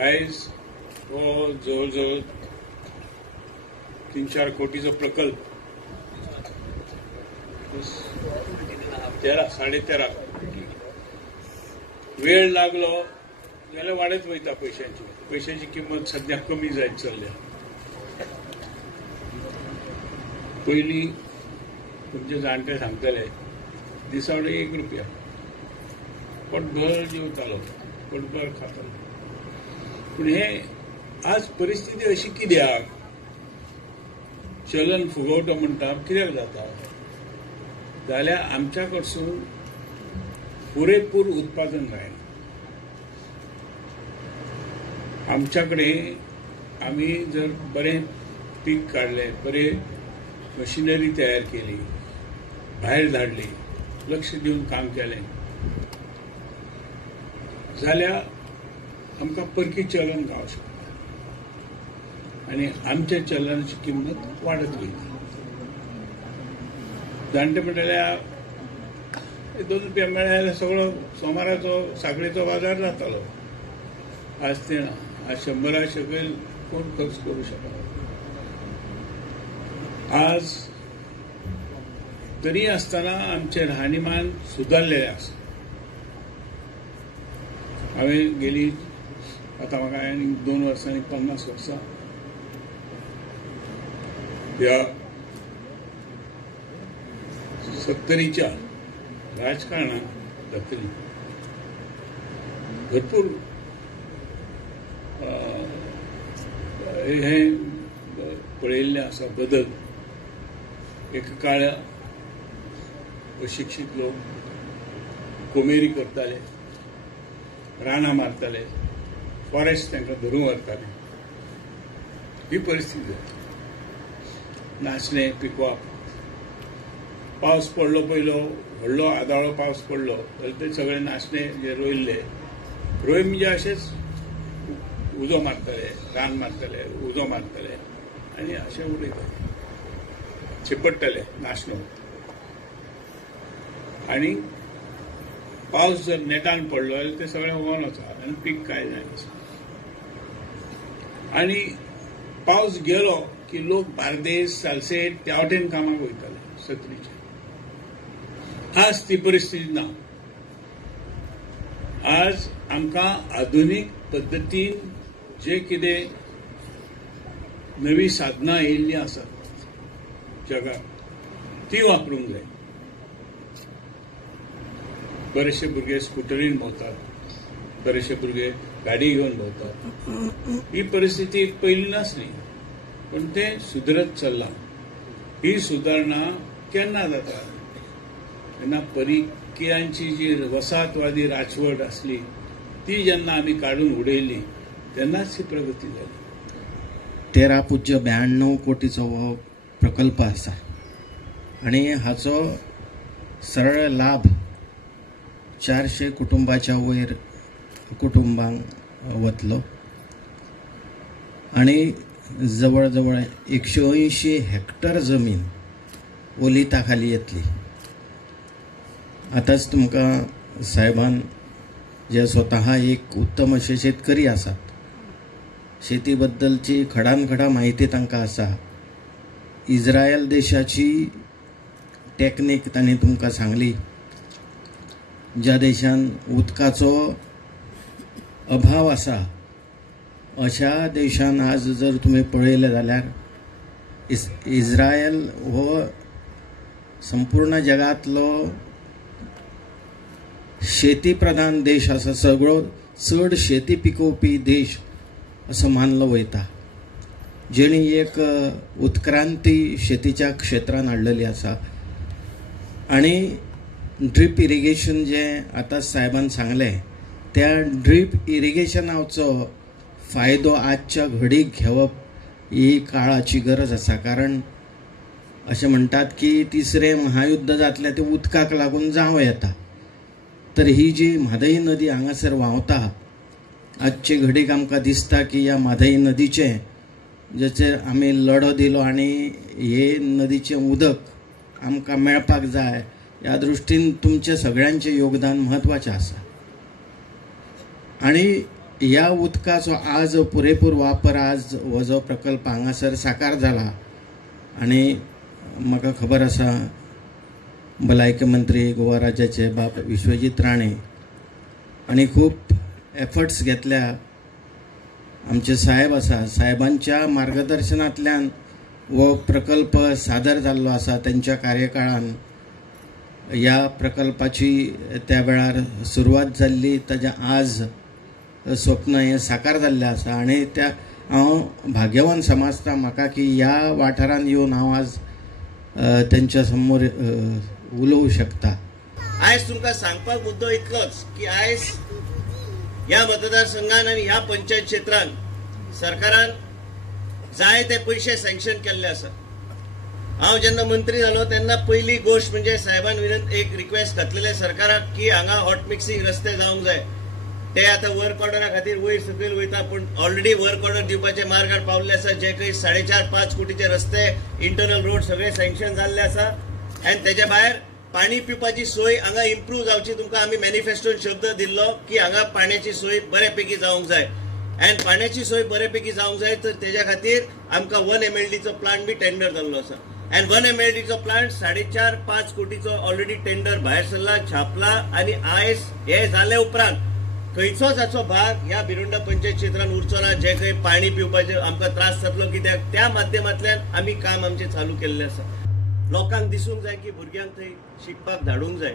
आयज हो जवळजवळ 3-4 कोटीचो प्रकल्प 13-13.5 वेळ लागलो जाल्यार वाडत वयता पैशांची किंमत सध्या कमी जायत चल्ल्या. पयलीं तुमचे जाणटे सांगताले दिसावडे 1 रुपया पोटभर जेवतालो पोटभर खातालो. पूण हे आज परिस्थिती अशी कित्याक चलन फुगवटो म्हणटा कित्याक जाता जाल्यार आमच्या कडसून पुरेपूर उत्पादन जायना. आमच्या कडेन आमी जर बरें पीक काडलें बरे मशिनरी तयार केली भायर धाडली लक्ष दिवन काम केलें जाल्यार आमकां परकी चलन गावंक शकता आनी आमच्या चलनाची किंमत वाडत वयता. जाणटे म्हणटाले 2 रुपया मेळ्ळे जाल्यार सगळो सोमाराचो साखळेचो बाजार जातालो. आज ते ना. आज 100 सकयल कोण खर्च करूं शकना. आज तरी आसतना आमचें राहणीमान सुदारलेलें आसा. हांवें गेली आतां म्हाका आनी 2 वर्सांनी 50 वर्सां ह्या 70च्या राजकारणांत जातली. भरपूर हे पळयल्लें आसा बदल. एका काळार अशिक्षीत लोक कोमेरी करताले रानां मारताले फॉरेस्ट तांकां धरून व्हरताले. ही परिस्थिती जाता. नाचणें पिकवप पावस पडलो पयलो व्हडलो आदाळो पावस पडलो जाल्यार ते सगळे नाचणे जे रोयल्ले रोय म्हणजे अशेंच उजो मारतले रान मारतले उजो मारतले आनी अशें उडयताले चिपडटले नाशनो. आनी पावस जर नेटान पडलो जाल्यार ते सगळें व्होंवन वता आनी पीक कांय जायना. आनी पावस गेलो की लोक बार्देस सालसेट त्या वाटेन कामाक वयताले 70चे. आज ती परिस्थिती ना. आज आमकां आधुनीक पद्दतीन जे कितें नवी साधनां येयल्लीं आसात जगात ती वापरूंक जाय. बरेचशे भुरगे स्कुटरीन भोंवतात बरेचशे भुरगे गाडी घेवन भोंवतात. ही परिस्थिती पयलीं नासली पण ते सुदरत चल्लां. ही सुदारणा केन्ना जाता तेन्ना परिकियांची जी वसाहतवादी राजवट आसली ती जेन्ना आमी काडून उडयली तेन्नाच ही प्रगती जाली. 13.92 कोटीचो हो प्रकल्प आसा आनी हाचो सरळ लाभ 400 कुटुंबाच्या वयर कुटुंबांक वतलो आनी जवळ जवळ 180 हेक्टर जमीन ओलिता खाली येतली. आतांच तुमकां साहेबान जे स्वतः एक उत्तम अशे शेतकरी आसात शेती बद्दलची खडान खडा माहिती तांकां आसा. इस्रायल देशाची टॅक्नीक तांणी तुमकां सांगली. ज्या देशान उदकाचो अभाव आसा अशा देशान आज जर तुमी पळयलें जाल्यार इस्रायल हो संपूर्ण जगातलो शेती प्रधान देश आसा. सगळो चड शेती पिकोवपी देश असं मानलो वयता. जेणी एक उत्क्रांती शेतीच्या क्षेत्रान हाडलेली आसा. आनी ड्रीप इरिगेशन जे आतां साहेबान सांगलें त्या ड्रीप इरिगेशनाचो फायदो आजच्या घडीक घेवप ही काळाची गरज आसा. कारण अशें म्हणटात की 3रे महायुद्ध जातलें तें उदकाक लागून जावं येता. तर ही जी म्हादई नदी हांगासर व्हांवता आजचे घडीक आमकां दिसता की ह्या म्हादई नदीचें जेचेर आमी लढो दिलो आनी हे नदीचें उदक आमकां मेळपाक जाय ह्या दृश्टीन तुमचे सगळ्यांचे योगदान म्हत्वाचें आसा. आनी ह्या उदकाचो आज पुरेपूर वापर आज हो जो प्रकल्प हांगासर साकार जाला आनी म्हाका खबर आसा भलायकी मंत्री गोवा राज्याचे बाब विश्वजीत राणे आनी खूब एफर्ट्स घेतल्या. आमचे साहेब आसा, साहेबांच्या मार्गदर्शनांतल्यान हो प्रकल्प सादर जाल्लो आसा. त्यांच्या कार्यकाळान ह्या प्रकल्पाची त्या वेळार सुरवात जाल्ली, ताजें आज स्वप्न हें साकार जाल्लें आसा आनी त्या हांव भाग्यवान समजता म्हाका की ह्या वाठारांत येवन हांव आज त्यांच्या समोर उलोवंक शकता. आयज तुमकां सांगपाक मुद्दो इतलोच की आयज ह्या मतदारसंघान आनी ह्या पंचायत क्षेत्रांत सरकारान जाय ते पयशे सँक्शन केल्ले आसा. हांव जेन्ना मंत्री जालो तेन्ना पयली गोष्ट म्हणजे साहेबान एक रिक्वेस्ट घातलेले सरकाराक की हांगा हॉट मिक्सिंग रस्ते जावंक जाय. ते आता वर्क ऑर्डरा खातीर वयर सकयल वयता, पूण ऑलरेडी वर्क ऑर्डर दिवपाचे मार्गार पावल्ले आसा. जे काही 4.5-5 कोटीचे रस्ते इंटरनल रोड सगळे सँक्शन जाल्ले आसा. आनी तेच्या भायर पाणी पिवपाची सोय हांगा इम्प्रूव्ह जावची. तुमकां आमी मॅनिफेस्टोन शब्द दिल्लो की हांगा पाण्याची सोय बऱ्यापैकी जावंक जाय. आनी पाण्याची सोय बऱ्यापैकी जावंक जाय तर तेच्या खातीर आमकां 1 MLDचो प्लांट बी टेंडर जाल्लो आसा. आनी 1 MLDचो प्लांट 4.5-5 कोटीचो ऑलरेडी टेंडर भायर सरला, छापला. आनी आयज हे जाले उपरांत खंयचोच हाचो भाग ह्या बिरोंडा पंचायत क्षेत्रांत उरचो ना. जे काही पाणी पिवपाचे आमकां त्रास जातलो कित्याक त्या माध्यमांतल्यान आमी काम आमचें चालू केल्लें आसा. लोकांक दिसूंक जाय की भुरग्यांक थंय शिकपाक धाडूंक जाय.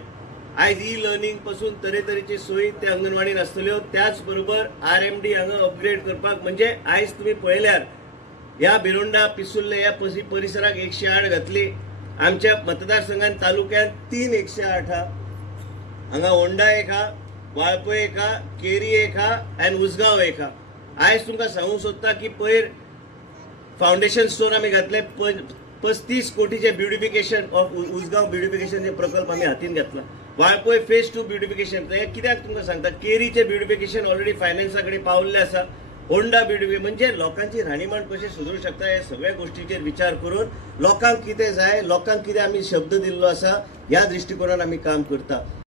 आयज लर्निंग पासून तरेतरेची सोयी ते अंगणवाडीन आसतल्यो. त्याच बरोबर RMD हांगा अपग्रेड करपाक म्हणजे आयज तुमी पळयल्यार ह्या बिरोंडा पिसुल्ले ह्या परिसराक 108 घातली. आमच्या मतदारसंघात तालुक्यात 3 108 हा. हांगा होंडा एक हा, वाळपय एक हा, केरी एक हा आनी उसगांव एक हा. आयज तुमकां सांगूंक सोदता की पयर फाउंडेशन स्टोन आमी घातले 35 कोटीचे ब्युटिफिकेशन ऑफ उसगांव ब्युटिफिकेशनचे प्रकल्प आमी हातीन घेतला. वाळपय फेज 2 ब्युटिफिकेशन कित्याक तुमकां सांगता केरीचे ब्युटिफिकेशन ऑलरेडी फायनान्सा कडेन पावल्ले आसा. होंडा ब्युटिफिकेशन म्हणजे लोकांची राहणीमान कशें सुदरूंक शकता हे सगळ्या गोष्टींचेर विचार करून लोकांक कितें जाय, लोकांक कितें आमी शब्द दिल्लो आसा ह्या दृश्टिकोनान आमी काम करता.